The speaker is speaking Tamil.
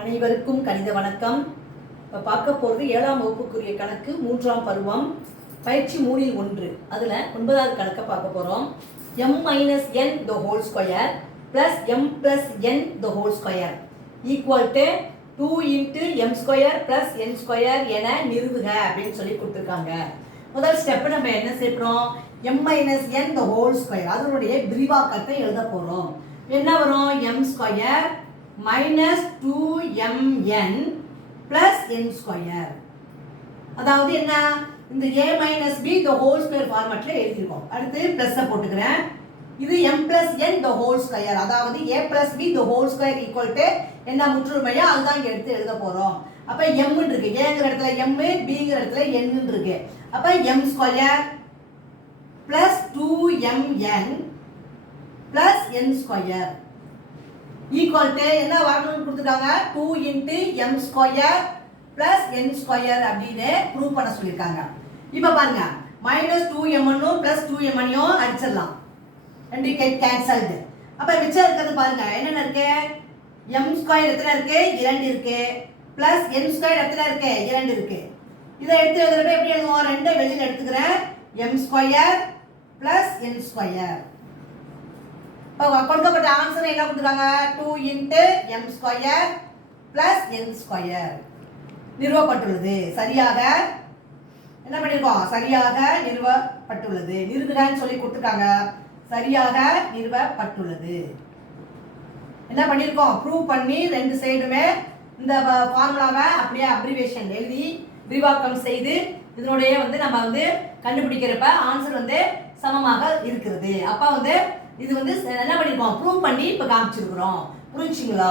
அனைவருக்கும் கணித வணக்கம். இப்போ பார்க்க போகிறது 7ஆம் வகுப்புக்குரிய கணக்கு 3ஆம் பருவம் பயிற்சி 3-1. அதில் 9வது கணக்கை பார்க்க போகிறோம். m minus n the whole square plus m plus n the whole square equal to 2 into m square plus n square என நிறுவுக அப்படின்னு சொல்லி கொடுத்துருக்காங்க. முதல் ஸ்டெப்பு நம்ம என்ன செய்கிறோம்? m minus n the whole square அதனுடைய விரிவாக்கத்தை எழுத போகிறோம். என்ன வரும்? m square minus 2mn plus n square. அதாவது என்ன? இந்த a minus b the whole square ஃபார்மட்ல எழுதிருக்கோம். அடுத்து பிளஸ் போட்டுக்கிறேன். இது m plus n the whole square. அதாவது a plus b the whole square equal to என்ன முற்றுமையா அதுதான் இங்க எடுத்து எழுத போறோம். அப்ப m ன்னு இருக்கு. a ங்கற இடத்துல m, b ங்கற இடத்துல n ன்னு இருக்கு. அப்ப m square plus 2mn plus n square equal to என்ன வரணும்னு கொடுத்துட்டாங்க? 2 into m square plus n square அப்படின்னு ப்ரூவ் பண்ண சொல்லிருக்காங்க. இப்போ பாருங்க, minus 2m plus 2m அடிச்சிடலாம். ரெண்டு கேன்சல்டு. அப்ப மிச்சம் இருக்கிறது பாருங்க, என்னென்ன இருக்கு? m square எத்தனை இருக்கு? 2 இருக்கு. plus n square எத்தனை இருக்கு? 2 இருக்கு. இதை எடுத்து எழுதுறப்ப எப்படி எழுதுவோம்? ரெண்டை வெளியில எடுத்துக்கிறேன். m square plus n square. கொடுக்கப்பட்ட ஆன்சர் என்ன கொடுத்துருக்காங்க? 2 into m square plus n square நிறுவப்பட்டுள்ளது. சரியாக என்ன பண்ணிருக்கோம்? சரியாக நிறுவப்பட்டுள்ளது. நிறுவுகன்னு சொல்லி கொடுத்துருக்காங்க. சரியாக நிறுவப்பட்டுள்ளது. என்ன பண்ணிருக்கோம்? ப்ரூவ் பண்ணி ரெண்டு சைடுமே இந்த ஃபார்முலாவை அப்படியே அப்ரிவேஷன் எழுதி விரிவாக்கம் செய்து இதனுடைய நம்ம கண்டுபிடிக்கிறப்ப ஆன்சர் சமமாக இருக்கிறது. அப்ப இது என்ன பண்ணிருக்கோம்? ப்ரூவ் பண்ணி இப்ப காமிச்சிருக்கிறோம். புரிஞ்சுங்களா?